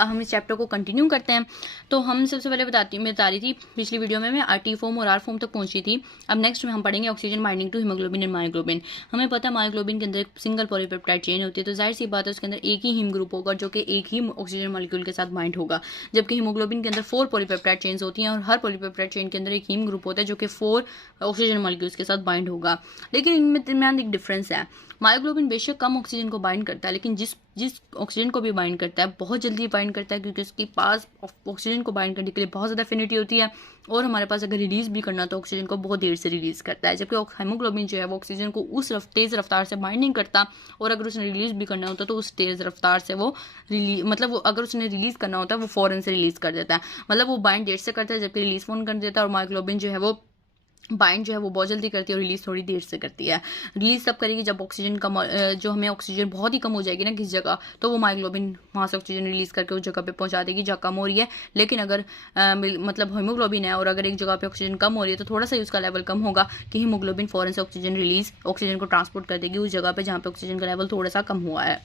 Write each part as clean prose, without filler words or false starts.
अब हम इस चैप्टर को कंटिन्यू करते हैं। तो हम सबसे पहले बता रही थी पिछली वीडियो में मैं RT फॉर्म और R फॉर्म तक पहुंची थी। अब नेक्स्ट में हम पढ़ेंगे oxygen binding to haemoglobin and myoglobin. हमें पता है मायोग्लोबिन के अंदर एक सिंगल पॉलीपेप्टाइड चेन होती है, तो जाहिर सी बात है उसके अंदर एक ही हीम ग्रुप होगा जो कि एक ही ऑक्सीजन मॉलिक्यूल के साथ बाइंड होगा, जबकि हीमोग्लोबिन के अंदर 4 पॉलीपेप्टाइड चेन्स होती हैं और हर पॉलीपेप्टाइड चेन के अंदर एक हीम ग्रुप होता है जो कि 4 ऑक्सीजन मॉलिक्यूल्स के साथ बाइंड होगा। लेकिन इनमें दरमियान एक डिफरेंस है। मायोग्लोबिन बेशक कम ऑक्सीजन को बाइंड करता है, लेकिन जिस ऑक्सीजन को भी बाइंड करता है बहुत जल्दी बाइंड करता है, क्योंकि उसके पास ऑक्सीजन को बाइंड करने के लिए बहुत ज़्यादा एफिनिटी होती है। और हमारे पास अगर रिलीज भी करना तो ऑक्सीजन को बहुत देर से रिलीज करता है, जबकि हीमोग्लोबिन जो है वो ऑक्सीजन को उस तेज़ रफ्तार से बाइंड नहीं करता, और अगर उसने रिलीज भी करना होता तो उस तेज़ रफ्तार से वो अगर उसने रिलीज करना होता है वो फौरन से रिलीज कर देता है, मतलब वो बाइंड देर से करता है जबकि रिलीज फोन कर देता है। और मायोग्लोबिन जो है वो बाइंड जो है वो बहुत जल्दी करती है और रिलीज थोड़ी देर से करती है। रिलीज तब करेगी जब ऑक्सीजन का जो हमें ऑक्सीजन बहुत ही कम हो जाएगी ना किस जगह, तो वो मायोग्लोबिन वहाँ से ऑक्सीजन रिलीज करके उस जगह पे पहुंचा देगी जहाँ कम हो रही है। लेकिन अगर मतलब हीमोग्लोबिन है और अगर एक जगह पे ऑक्सीजन कम हो रही है तो थोड़ा सा ही उसका लेवल कम होगा कि हीमोग्लोबिन फौरन से ऑक्सीजन को ट्रांसपोर्ट कर देगी उस जगह पे जहाँ पे ऑक्सीजन का लेवल थोड़ा सा कम हुआ है।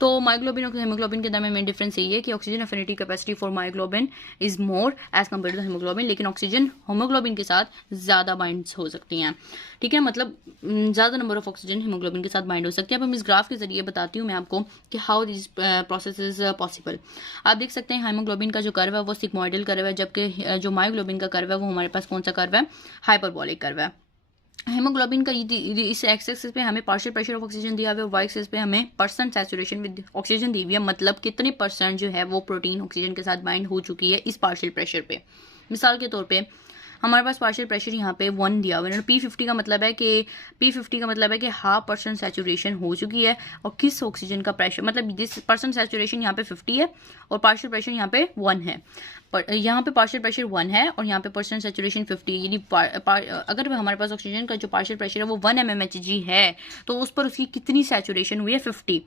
तो मायोग्लोबिन और हीमोग्लोबिन के दरमियान मेन डिफरेंस यही है कि oxygen affinity capacity for myoglobin is more as compare to haemoglobin, लेकिन ऑक्सीजन हीमोग्लोबिन के साथ ज़्यादा बाइंड्स हो सकती हैं। ठीक है, मतलब ज़्यादा नंबर ऑफ ऑक्सीजन हीमोग्लोबिन के साथ बाइंड हो सकती है। अब हम इस ग्राफ के जरिए बताती हूँ मैं आपको कि how this process is possible. आप देख सकते हैं हीमोग्लोबिन का जो कर्व है वो सिग्मोइडल कर्व है, जबकि जो मायोग्लोबिन का कर्व है वो हमारे पास कौन सा कर्व है, हाइपरबोलिक कर्व है। हीमोग्लोबिन का इस एक्स एक्सिस पे हमें पार्शियल प्रेशर ऑफ ऑक्सीजन दिया हुआ है, वाई एक्सिस पे हमें परसेंट सैचुरेशन विद ऑक्सीजन दी हुई है, मतलब कितने परसेंट जो है वो प्रोटीन ऑक्सीजन के साथ बाइंड हो चुकी है इस पार्शियल प्रेशर पे। मिसाल के तौर पे हमारे पास पार्शियल प्रेशर यहाँ पे 1 दिया हुआ है, P50 का मतलब है कि 0.5% सैचुरेशन हो चुकी है। और किस ऑक्सीजन का प्रेशर, मतलब दिस परसेंट सैचुरेशन यहाँ पे 50 है और पार्शियल प्रेशर यहाँ पे 1 है। यहाँ पे पार्शियल प्रेशर 1 है और यहाँ पे परसेंट सैचुरेशन 50 है, यानी अगर हमारे पास ऑक्सीजन का जो पार्शियल प्रेशर है वो 1 mmHg है तो उस पर उसकी कितनी सैचुरेशन हुई है, 50।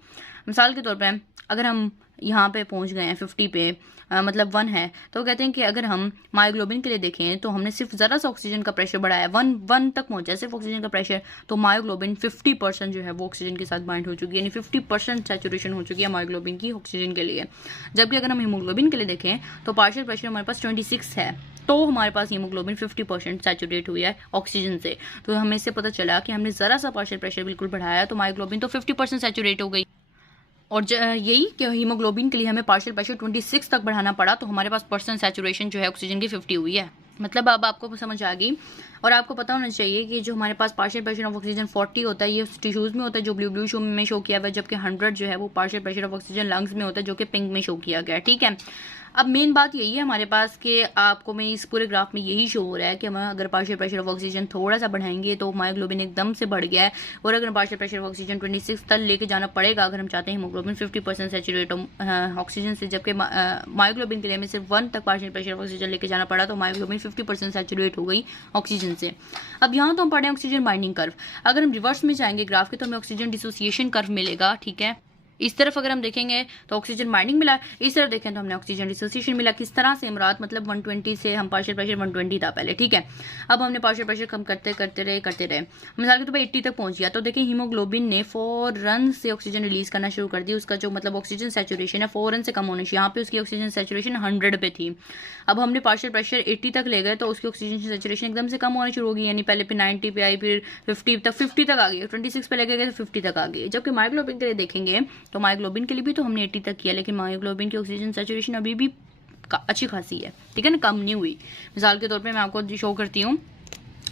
मिसाल के तौर पर अगर हम यहाँ पे पहुँच गए हैं 50 पे, मतलब 1 है, तो कहते हैं कि अगर हम मायोग्लोबिन के लिए देखें तो हमने सिर्फ ज़रा सा ऑक्सीजन का प्रेशर बढ़ाया, 1 तक पहुँचा सिर्फ ऑक्सीजन का प्रेशर, तो मायोग्लोबिन 50% जो है वो ऑक्सीजन के साथ बाइंड हो चुकी है, यानी 50% सैचुरेशन हो चुकी है मायोग्लोबिन की ऑक्सीजन के लिए। जबकि अगर हम हीमोग्लोबिन के लिए देखें तो पार्शियल प्रेशर हमारे पास 26 है, तो हमारे पास हीमोग्लोबिन 50% सैचुरेट हुई है ऑक्सीजन से। तो हमें इससे पता चला कि हमने ज़रा सा पार्शियल प्रेशर बिल्कुल बढ़ाया तो मायोग्लोबिन तो 50% सैचुरेट हो गई। और यही कि हीमोग्लोबिन के लिए हमें पार्शियल प्रेशर 26 तक बढ़ाना पड़ा, तो हमारे पास परसेंट सैचुरेशन जो है ऑक्सीजन की 50 हुई है। मतलब अब आपको समझ आ गई। और आपको पता होना चाहिए कि जो हमारे पास पार्शियल प्रेशर ऑफ ऑक्सीजन 40 होता है ये टिश्यूज़ में होता है जो ब्लू शो में शो किया हुआ है, जबकि 100 जो है वो partial pressure of oxygen lungs में होता है जो कि पिंक में शो किया गया है। ठीक है, अब मेन बात यही है हमारे पास कि आपको मैं इस पूरे ग्राफ में यही शो हो रहा है कि हम अगर पार्शियल प्रेशर ऑफ ऑक्सीजन थोड़ा सा बढ़ाएंगे तो मायोग्लोबिन एकदम से बढ़ गया है, और अगर पार्शियल प्रेशर ऑफ ऑक्सीजन 26 तक लेके जाना पड़ेगा अगर हम चाहते हैं हीमोग्लोबिन 50% सैचुरेट ऑक्सीजन से, जबकि मायोग्लोबिन के लिए हमें सिर्फ 1 तक पार्शियल प्रेशर ऑफ ऑक्सीजन लेके जाना पड़ा, तो मायोग्लोबिन 50% सैचुरेट हो गई ऑक्सीजन से। अब यहाँ तो हम पढ़े ऑक्सीजन बाइंडिंग कर्व, अगर हम रिवर्स में जाएंगे ग्राफ के तो हमें ऑक्सीजन डिसोसिएशन कर्व मिलेगा। ठीक है, इस तरफ अगर हम देखेंगे तो ऑक्सीजन बाइंडिंग मिला, इस तरफ देखें तो हमने ऑक्सीजन डिसोसिएशन मिला। किस तरह से इमरात, मतलब 120 से हम पार्शियल प्रेशर 120 था पहले। ठीक है, अब हमने पार्शियल प्रेशर कम करते रहे मिसाल के तौर पर 80 तक पहुंच गया, तो देखिए हीमोग्लोबिन ने फौरन से ऑक्सीजन रिलीज करना शुरू कर दी, उसका जो मतलब ऑक्सीजन सैचुरेशन है फौरन से कम होने से, यहाँ पे उसकी ऑक्सीजन सैचुरेशन 100 पे थी। अब हमने पार्शियल प्रेशर 80 तक ले गए तो उसकी ऑक्सीजन सैचुरेशन एकदम से कम होनी शुरू होगी, यानी पहले पे 90 पे आई, फिर 50 तक आ गई, 26 पे लेके गए तो 50 तक आ गई। जबकि मायोग्लोबिन के लिए देखेंगे तो मायोग्लोबिन के लिए भी तो हमने 80 तक किया, लेकिन मायोग्लोबिन की ऑक्सीजन सैचुरेशन अभी भी अच्छी खासी है। ठीक है ना, कम नहीं हुई। मिसाल के तौर पे मैं आपको शो करती हूँ,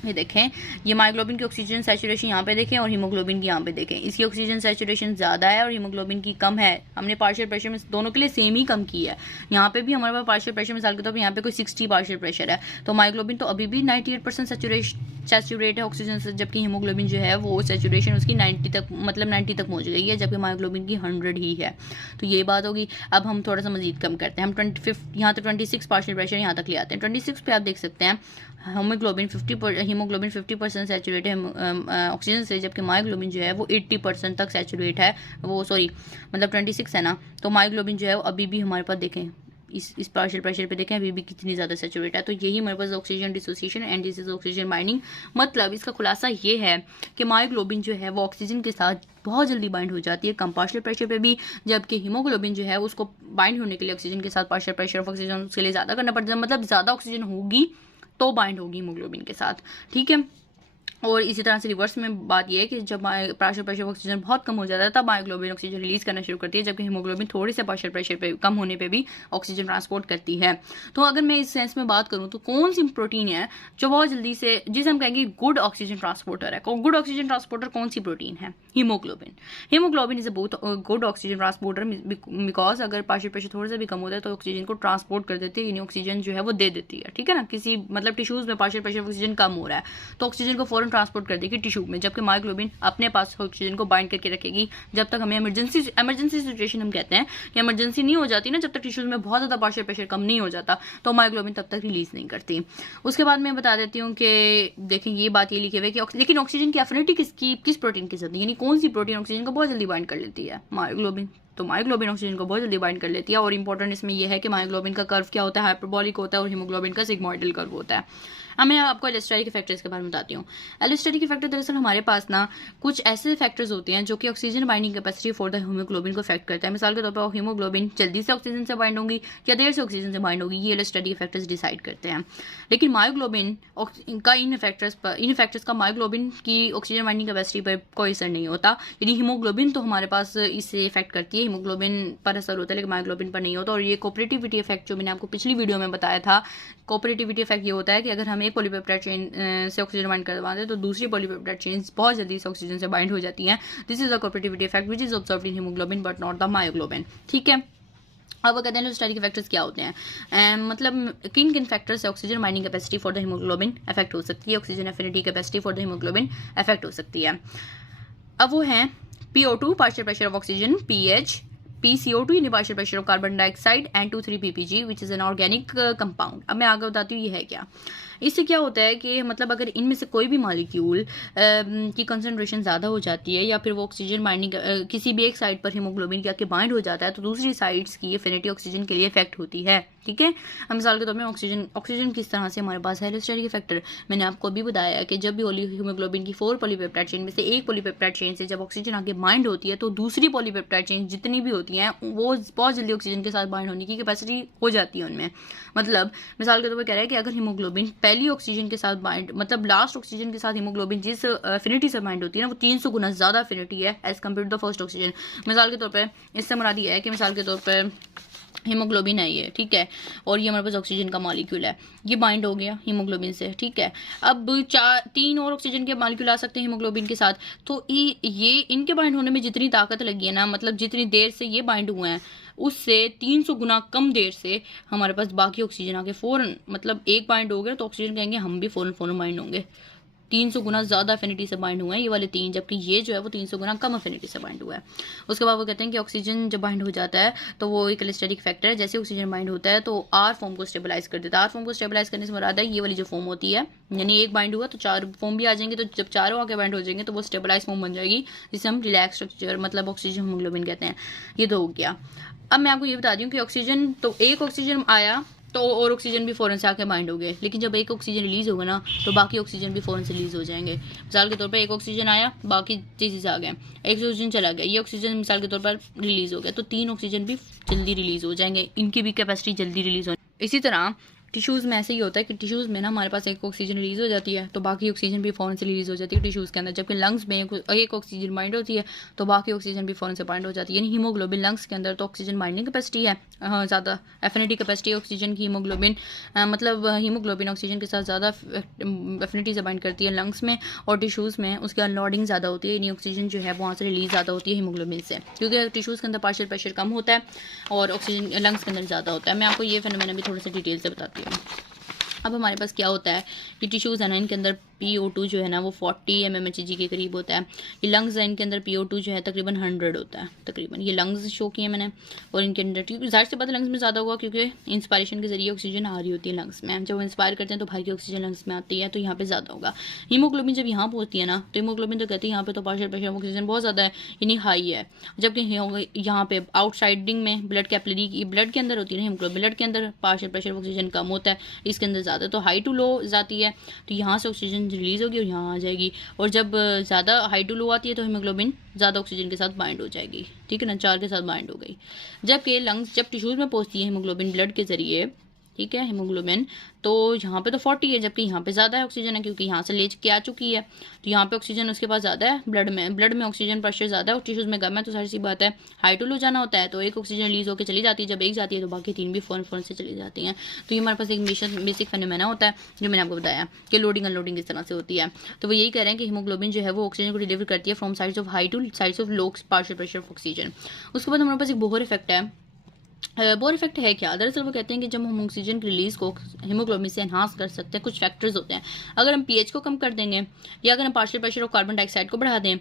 ये देखें, ये मायोग्लोबिन की ऑक्सीजन सैचुरेशन यहाँ पे देखें और हीमोग्लोबिन की यहाँ पे देखें, इसकी ऑक्सीजन सैचुरेशन ज़्यादा है और हीमोग्लोबिन की कम है। हमने पार्शियल प्रेशर में दोनों के लिए सेम ही कम की है। यहाँ पे भी हमारे पास पार्शियल प्रेशर मिसाल के तौर पर यहाँ पे कोई 60 पार्शियल प्रेशर है, तो मायोग्लोबिन तो अभी भी 98% सैचुरेट है ऑक्सीजन से, जबकि हीमोग्लोबिन जो है वो सैचुरेशन उसकी 90 तक, मतलब 90 तक पहुँच गई है, जबकि मायोग्लोबिन की 100 ही है। तो ये बात होगी। अब हम थोड़ा सा मजीद कम करते हैं, हम 25 यहाँ तो 26 पार्शियल प्रेशर यहाँ तक ले आते हैं। 26 पे आप देख सकते हैं हीमोग्लोबिन 50% सैचुरेट है ऑक्सीजन से, जबकि मायोग्लोबिन जो है वो 80% तक सैचुरेट है, वो सॉरी मतलब 26 है ना, तो मायोग्लोबिन जो है अभी भी हमारे पास देखें इस पार्शियल प्रेशर पे देखें अभी भी कितनी ज़्यादा सैचुरेट है। तो यही हमारे पास oxygen dissociation and this is oxygen binding. मतलब इसका खुलासा ये है कि मायोग्लोबिन जो है वो ऑक्सीजन के साथ बहुत जल्दी बाइंड हो जाती है कम पार्शियल प्रेशर पे भी, जबकि हीमोग्लोबिन जो है उसको बाइंड होने के लिए ऑक्सीजन के साथ पार्शियल प्रेशर ऑफ ऑक्सीजन उसके लिए ज़्यादा करना पड़ता है, मतलब ज़्यादा ऑक्सीजन होगी तो बाइंड होगी हीमोग्लोबिन के साथ, ठीक है। और इसी तरह से रिवर्स में बात यह है कि जब पार्शियल प्रेशर ऑक्सीजन बहुत कम हो जाता है तब मायोग्लोबिन ऑक्सीजन रिलीज करना शुरू करती है, जबकि हीमोग्लोबिन थोड़े से पार्शियल प्रेशर पे कम होने पे भी ऑक्सीजन ट्रांसपोर्ट करती है। तो अगर मैं इस सेंस में बात करूं तो कौन सी प्रोटीन है जो बहुत जल्दी से, जिसे हम कहेंगे गुड ऑक्सीजन ट्रांसपोर्टर है, गुड ऑक्सीजन ट्रांसपोर्टर कौन सी प्रोटीन है? हीमोग्लोबिन। हीमोग्लोबिन इज अ बहुत गुड ऑक्सीजन ट्रांसपोर्टर बिकॉज अगर पार्शियल प्रेशर थोड़ा सा भी कम होता है तो ऑक्सीजन को ट्रांसपोर्ट कर देती है, यानी ऑक्सीजन जो है वो दे देती है, ठीक है ना। किसी मतलब टिश्यूज में पार्शियल प्रेशर ऑक्सीजन कम हो रहा है तो ऑक्सीजन को फौरन ट्रांसपोर्ट कर देगी टिश्यू में, जबकि मायोग्लोबिन अपने पास ऑक्सीजन को बाइंड करके रखेगी जब तक हमें इमरजेंसी सिचुएशन हम कहते हैं कि इमरजेंसी नहीं हो जाती ना, जब तक टिश्यूज में बहुत ज्यादा पार्शियल प्रेशर कम नहीं हो जाता तो मायोग्लोबिन तब तक रिलीज नहीं करती। उसके बाद मैं बता देती हूँ कि देखें ये बात ये लिखी हुई है कि लेकिन ऑक्सीजन की एफिनिटी किस प्रोटीन के साथ, यानी कौन सी प्रोटीन ऑक्सीजन को बहुत जल्दी बाइंड कर लेती है? मायोग्लोबिन। तो मायोग्लोबिन ऑक्सीजन को बहुत जल्दी बाइंड कर लेती है। और इंपॉर्टेंट इसमें यह है कि मायोग्लोबिन का कर्व क्या होता है? हाइपरबोलिक होता है और हीमोग्लोबिन का सिग्मोइडल कर्व होता है। अब मैं आपको एलोस्टेरिक फैक्टर्स के बारे में बताती हूँ। एलोस्टेरिक फैक्टर दरअसल हमारे पास ना कुछ ऐसे फैक्टर्स होते हैं जो कि oxygen binding capacity for the haemoglobin को अफेक्ट करता है। मिसाल के तौर पर हीमोग्लोबिन जल्दी से ऑक्सीजन से बाइंड होगी या देर से ऑक्सीजन से बाइंड होगी, ये एलोस्टेरिक फैक्टर्स डिसाइड करते हैं। लेकिन मायोग्लोबिन का इन फैक्टर्स का मायोग्लोबिन की ऑक्सीजन बाइंडिंग कैपेसिटी पर कोई असर नहीं होता। यदि हीमोग्लोबिन तो हमारे पास इससे इफेक्ट करती है, हीमोग्लोबिन पर असर होता है लेकिन मायोग्लोबिन पर नहीं होता। और ये कोऑपरेटिविटी इफेक्ट जो मैंने आपको पिछली वीडियो में बताया था, कोऑपरेटिविटी इफेक्ट ये होता है कि अगर हम एक पॉलीपेप्टाइड चेन से ऑक्सीजन बाइंड करवाते हैं तो दूसरी पॉलीपेप्टाइड चेन्स बहुत जल्दी से ऑक्सीजन से बाइंड हो जाती हैं। This is the cooperativity effect which is observed in haemoglobin but not the myoglobin, ठीक है। अब वो कहते हैं एलोस्टेरिक फैक्टर्स क्या होते हैं, मतलब किन किन फैक्टर्स से oxygen binding capacity for the haemoglobin affect हो सकती है, oxygen affinity capacity for the haemoglobin affect हो सकती है। अब वो है PO2 partial pressure of oxygen, pH, PCO2 यानी partial pressure of carbon dioxide, N2,3-PPG which is an organic compound. अब मैं आगे बताती हूँ ये है क्या। इससे क्या होता है कि मतलब अगर इनमें से कोई भी मॉलिक्यूल की कंसंट्रेशन ज़्यादा हो जाती है या फिर वो ऑक्सीजन बाइंडिंग किसी भी एक साइड पर हीमोग्लोबिन के आके बाइंड हो जाता है तो दूसरी साइड्स की एफिनिटी ऑक्सीजन के लिए इफेक्ट होती है, ठीक है। हम मिसाल के तौर में ऑक्सीजन किस तरह से हमारे पास है एलोस्टेरिक फैक्टर, मैंने आपको अभी बताया कि जब भी हीमोग्लोबिन की 4 पॉलीपेप्टाइड चेन में से एक पॉलीपेप्टाइड चेन से जब ऑक्सीजन आगे बाइंड होती है तो दूसरी पॉलीपेप्टाइड चेन जितनी भी होती हैं वो बहुत जल्दी ऑक्सीजन के साथ बाइंड होने की कैपेसिटी हो जाती है उनमें। मतलब मिसाल के तौर पर कह रहा है कि अगर हीमोग्लोबिन पहली ऑक्सीजन के साथ बाइंड, मतलब लास्ट ऑक्सीजन के साथ हीमोग्लोबिन जिस एफिनिटी से बाइंड होती है ना वो 300 गुना ज्यादा एफिनिटी है as compare to the first oxygen. मिसाल के तौर पर इससे मुराद ये है कि मिसाल के तौर पर हीमोग्लोबिन है ये, ठीक है, और ये हमारे पास ऑक्सीजन का मॉलिक्यूल है, ये बाइंड हो गया हीमोग्लोबिन से, ठीक है। अब 3 और ऑक्सीजन के मॉलिक्यूल आ सकते हैं हीमोग्लोबिन के साथ, तो ये इनके बाइंड होने में जितनी ताकत लगी है ना, मतलब जितनी देर से ये बाइंड हुए हैं उससे 300 गुना कम देर से हमारे पास बाकी ऑक्सीजन आके फौरन, मतलब एक बाइंड हो गया तो ऑक्सीजन कहेंगे हम भी फौरन बाइंड होंगे। 300 गुना ज़्यादा एफिनिटी से बाइंड हुआ है ये वाले 3, जबकि ये जो है वो 300 गुना कम एफिनिटी से बाइंड हुआ है। उसके बाद वो कहते हैं कि ऑक्सीजन जब बाइंड हो जाता है तो वो एक एलोस्टेरिक फैक्टर है, जैसे ऑक्सीजन बाइंड होता है तो R फॉर्म को स्टेबलाइज कर देता है। R फॉर्म को स्टेबलाइज करने से मुराद है ये वाली जो फॉर्म होती है, यानी एक बाइंड हुआ तो 4 फॉर्म भी आ जाएंगे, तो जब चारों आके बाइंड हो जाएंगे तो वो स्टेबलाइज फॉर्म बन जाएगी जिसे हम रिलैक्स स्ट्रक्चर मतलब ऑक्सीजन हीमोग्लोबिन कहते हैं। ये तो हो गया। अब मैं आपको ये बता दी हूँ कि ऑक्सीजन, तो एक ऑक्सीजन आया तो और ऑक्सीजन भी फौरन से आके बाइंड हो गए, लेकिन जब एक ऑक्सीजन रिलीज होगा ना तो बाकी ऑक्सीजन भी फौरन से रिलीज हो जाएंगे। मिसाल के तौर पर एक ऑक्सीजन आया, बाकी चीज़ें आ गए, एक ऑक्सीजन चला गया, ये ऑक्सीजन मिसाल के तौर पर रिलीज हो गया तो 3 ऑक्सीजन भी जल्दी रिलीज हो जाएंगे, इनकी भी कैपेसिटी जल्दी रिलीज हो। इसी तरह टिश्यूज़ में ऐसे ही होता है कि टिश्यूज़ में ना हमारे पास एक ऑक्सीजन रिलीज हो जाती है तो बाकी ऑक्सीजन भी फ़ौरन से रिलीज हो जाती है टिश्यूज़ के अंदर, जबकि लंग्स में एक ऑक्सीजन बाइंड होती है तो बाकी ऑक्सीजन भी फ़ौरन से बाइंड हो जाती है। यानी हीमोग्लोबिन लंग्स के अंदर तो ऑक्सीजन बाइंडिंग कैपेसिटी है ज़्यादा, एफिनिटी कैपेसिटी ऑक्सीजन की हीमोग्लोबिन मतलब हीमोग्लोबिन ऑक्सीजन के साथ ज़्यादा एफिनिटी से बाइंड करती है लंग्स में, और टिश्यूज़ में उसकी अनलोडिंग ज़्यादा होती है, यानी ऑक्सीजन जो है वहाँ से रिलीज ज़्यादा होती है हीमोग्लोबिन से, क्योंकि टिश्यूज़ के अंदर पार्शियल प्रेशर कम होता है और ऑक्सीजन लंग्स के अंदर ज़्यादा होता है। मैं आपको ये फिनोमेना भी थोड़ा सा डिटेल से बताती हूँ। अब हमारे पास क्या होता है कि टिश्यूज़ है ना, इनके अंदर PO2 जो है ना वो 40 mmHg के करीब होता है। ये लंग्स है, इनके अंदर PO2 जो है तकरीबन 100 होता है तकरीबन। ये लंग्स शो किए मैंने, और इनके अंदर जाहिर सी बात लंग्स में ज़्यादा होगा क्योंकि इंस्पायरेशन के जरिए ऑक्सीजन आ रही होती है लंग्स में, जब इंस्पायर करते हैं तो बाहर की ऑक्सीजन लंग्स में आती है तो यहाँ पे ज़्यादा होगा। हीमोग्लोबिन जब यहाँ पहुँचती है ना तो हीमोग्लोबिन तो कहती है यहाँ पे तो पार्शियल प्रेशर ऑक्सीजन बहुत ज़्यादा है, यानी हाई है, जबकि यहाँ पे आउटसाइडिंग में ब्लड कैपिलरी की ब्लड के अंदर होती है ना हीमोग्लोबिन, ब्लड के अंदर पार्शियल प्रेशर ऑक्सीजन कम होता है, इसके अंदर ज़्यादा, तो हाई टू लो जाती है तो यहाँ से ऑक्सीजन ऑक्सीजन रिलीज होगी और यहाँ आ जाएगी, और जब ज़्यादा हाई टू लो आती है तो हीमोग्लोबिन ज़्यादा ऑक्सीजन के साथ बाइंड हो जाएगी, ठीक है ना, 4 के साथ बाइंड हो गई। जबकि लंग्स जब टिश्यूज़ में पहुँचती है हीमोग्लोबिन ब्लड के ज़रिए, ठीक है, हीमोग्लोबिन, तो यहाँ पे तो 40 है, जबकि यहाँ पे ज़्यादा है ऑक्सीजन है, क्योंकि यहाँ से ले के आ चुकी है, तो यहाँ पे ऑक्सीजन उसके पास ज़्यादा है, ब्लड में ऑक्सीजन प्रेशर ज़्यादा है और टिश्यूज़ में कम है, तो सारी सी बात है हाई टू लो जाना होता है, तो एक ऑक्सीजन रिलीज होकर चली जाती है, जब एक जाती है तो बाकी 3 भी फ़ौरन से चली जाती हैं। तो ये हमारे पास एक बेसिक फेनोमेना होता है जो मैंने आपको बताया कि लोडिंग अनलोडिंग किस तरह से होती है। तो वो यही कह रहे हैं कि हीमोग्लोबिन जो है वो ऑक्सीजन को डिलीवर करती है from sides of high two sides of low partial pressure of oxygen. उसके बाद हमारे पास एक बोहर इफेक्ट है। बोर इफेक्ट है क्या? दरअसल वो कहते हैं कि जब हम ऑक्सीजन की रिलीज को हीमोग्लोबिन से एनहांस कर सकते हैं, कुछ फैक्टर्स होते हैं। अगर हम पीएच को कम कर देंगे, या अगर हम partial pressure of carbon dioxide को बढ़ा दें,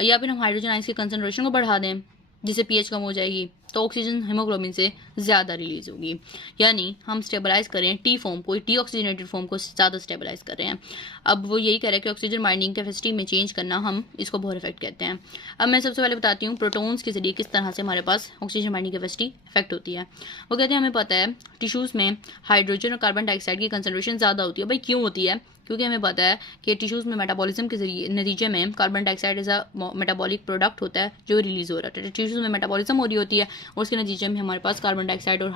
या फिर हम हाइड्रोजन आयंस की कंसंट्रेशन को बढ़ा दें जिससे पीएच कम हो जाएगी, तो ऑक्सीजन हीमोग्लोबिन से ज़्यादा रिलीज होगी। यानी हम स्टेबलाइज करें टी फॉर्म को, टी ऑक्सीजनेटेड फॉर्म को ज़्यादा स्टेबलाइज कर रहे हैं। अब वो यही कह रहे हैं कि ऑक्सीजन बाइंडिंग कैपेसिटी में चेंज करना, हम इसको बोहर इफेक्ट कहते हैं। अब मैं सबसे पहले बताती हूँ प्रोटॉन्स के जरिए किस तरह से हमारे पास ऑक्सीजन बाइंडिंग कैपेसिटी इफेक्ट होती है। वो कहते हैं हमें पता है टिश्यूज़ में हाइड्रोजन और कार्बन डाइऑक्साइड की कंसंट्रेशन ज़्यादा होती है। भाई क्यों होती है? क्योंकि हमें पता है कि टिश्यूज़ में मेटाबॉलिज्म के जरिए नतीजे में carbon dioxide as a metabolic product होता है जो रिलीज हो रहा है। टिश्यूज़ में मेटाबॉलिज्म हो रही होती है और उसके नतीजे में हमारे पास कार्बन डाइऑक्साइड और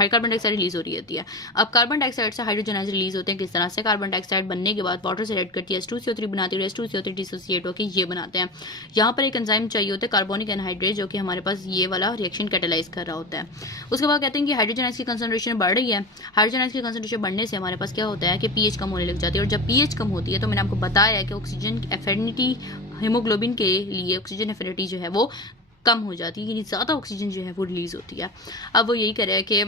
कार्बन डाइऑक्साइड रिलीज हो रही होती है। अब कार्बन डाइऑक्साइड से हाइड्रोजन आयंस रिलीज होते हैं किस तरह से? कार्बन डाइऑक्साइड बनने के बाद वाटर से रिएक्ट करती है, H2CO3 बनाती है, H2CO3 डिसोसिएट होकर ये बनाते हैं। यहाँ पर एक एंजाइम चाहिए होता है कार्बोनिक एनहाइड्रेज, जो कि हमारे पास ये वाला रिएक्शन कैटेलाइज कर रहा होता है। उसके बाद कहते हैं कि हाइड्रोजन आयंस की कंसंट्रेशन बढ़ रही है। हाइड्रोजन आयंस की कंसंट्रेशन बढ़ने से हमारे पास क्या होता है कि पीएच कम होने लग जाती है, और जब पीएच कम होती है तो मैंने आपको बताया है कि ऑक्सीजन एफिनिटी हीमोग्लोबिन के लिए ऑक्सीजन एफिनिटी जो है वो कम हो जाती है, यानी ज़्यादा ऑक्सीजन जो है वो रिलीज होती है। अब वो यही कह रहे हैं कि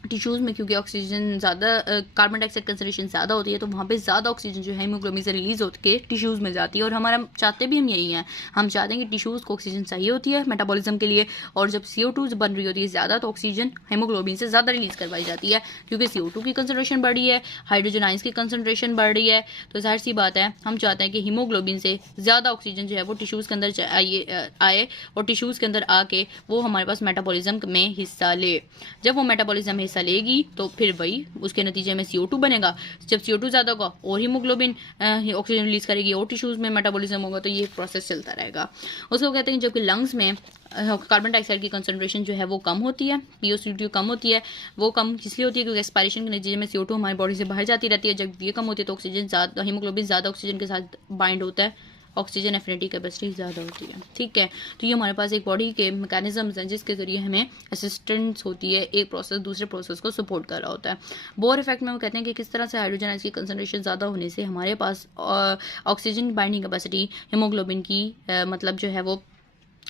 टिश्यूज़ में क्योंकि ऑक्सीजन ज़्यादा कार्बन डाइऑक्साइड कंसंट्रेशन ज़्यादा होती है, तो वहाँ पे ज़्यादा ऑक्सीजन जो है हीमोग्लोबिन से रिलीज होकर टिश्यूज़ में जाती है। और हमारा चाहते भी हम यही हैं, हम चाहते हैं कि टिश्यूज़ को ऑक्सीजन चाहिए होती है मेटाबॉलिज्म के लिए, और जब CO2 बन रही होती है ज़्यादा तो ऑक्सीजन हीमोग्लोबिन से ज़्यादा रिलीज करवाई जाती है, क्योंकि CO2 की कंसंट्रेशन बढ़ रही है, हाइड्रोजन आयंस की कंसंट्रेशन बढ़ रही है, तो जाहिर सी बात है हम चाहते हैं कि हीमोग्लोबिन से ज़्यादा ऑक्सीजन जो है वो टिश्यूज़ के अंदर आए और टिश्यूज़ के अंदर आके वो हमारे पास मेटाबॉलिज्म में हिस्सा ले। जब वो मेटाबॉलिज्म में हिस्सा लेगी तो फिर वही उसके नतीजे में CO2 बनेगा। जब CO2 ज़्यादा होगा और हीमोग्लोबिन ऑक्सीजन रिलीज करेगी और टिश्यूज़ में मेटाबॉलिज्म होगा, तो ये प्रोसेस चलता रहेगा। उसको कहते हैं जबकि लंग्स में कार्बन डाइऑक्साइड की कंसंट्रेशन जो है वो कम होती है, POCO2 कम होती है। वो कम इसलिए होती है क्योंकि एक्सपायरेशन के नतीजे में CO2 हमारी बॉडी से बाहर जाती रहती है। जब ये कम होती है तो ऑक्सीजन ज़्यादा, हीमोग्लोबिन ज़्यादा ऑक्सीजन के साथ बाइंड होता है, ऑक्सीजन एफिनिटी कैपेसिटी ज़्यादा होती है, ठीक है। तो ये हमारे पास एक बॉडी के मैकेनिज्म्स हैं जिसके जरिए हमें असिस्टेंस होती है, एक प्रोसेस दूसरे प्रोसेस को सपोर्ट कर रहा होता है। बोर इफेक्ट में वो कहते हैं कि किस तरह से हाइड्रोजन आयंस की कंसंट्रेशन ज़्यादा होने से हमारे पास ऑक्सीजन बाइंडिंग कैपेसिटी हीमोग्लोबिन की मतलब जो है वो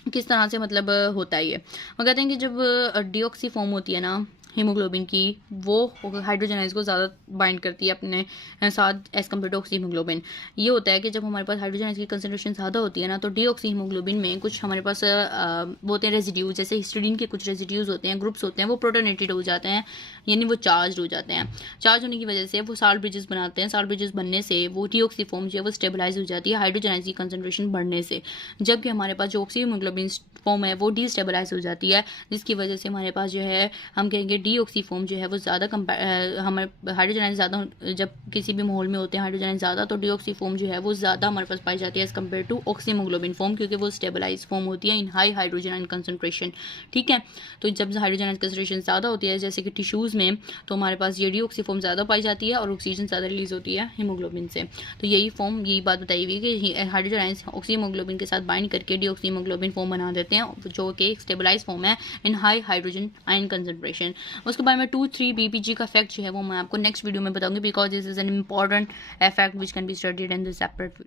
किस तरह से मतलब होता है। ये वो कहते हैं कि जब डीऑक्सी फॉर्म होती है ना हीमोग्लोबिन की, वो हाइड्रोजन आयंस को ज़्यादा बाइंड करती है अपने साथ as compare to oxy haemoglobin. ये होता है कि जब हमारे पास हाइड्रोजन आयंस की कंसंट्रेशन ज़्यादा होती है ना, तो डीऑक्सी हीमोग्लोबिन में कुछ हमारे पास वो होते हैं रेजिड्यूज, जैसे हिस्टिडीन के कुछ रेजिड्यूज होते हैं, ग्रुप्स होते हैं, वो प्रोटोनेटेड हो जाते हैं, यानी वो चार्ज हो जाते हैं। चार्ज होने की वजह से वो साल्ट ब्रिजेस बनाते हैं, साल्ट ब्रिजेस बनने से वो डीऑक्सी फॉर्म जो है वो स्टेबलाइज हो जाती है हाइड्रोजन आयंस की कंसंट्रेशन बढ़ने से। जबकि हमारे पास जो ऑक्सी हीमोग्लोबिन फॉर्म है वो डीस्टेबलाइज हो जाती है, जिसकी वजह से हमारे पास जो है हम कहेंगे डीऑक्सी फॉर्म जो है वो ज़्यादा हमारे हाइड्रोजन आयंस ज़्यादा, जब किसी भी माहौल में होते हैं हाइड्रोजन आयंस ज़्यादा, तो डीऑक्सी फॉर्म जो है वो ज़्यादा हमारे पास पाई जाती है as compare to oxy haemoglobin form, क्योंकि वो स्टेबलाइज फॉर्म होती है in high hydrogen ion concentration, ठीक है। तो जब हाइड्रोजन आयन कंसंट्रेशन ज़्यादा होती है जैसे कि टिश्यूज़ में, तो हमारे पास ये डीऑक्सी फॉर्म ज़्यादा पाई जाती है और ऑक्सीजन ज़्यादा रिलीज होती है हीमोग्लोबिन से। तो यही बात बताई हुई कि हाइड्रोजन आयंस ऑक्सी हीमोग्लोबिन के साथ बाइंड करके डीऑक्सी हीमोग्लोबिन फॉर्म बना देते हैं, जो कि एक स्टेबलाइज फॉर्म है in high hydrogen ion concentration. उसके बाद में 2,3 BPG का फैक्ट जो है वो मैं आपको नेक्स्ट वीडियो में बताऊंगी, because this is an important fact which can be studied in this separate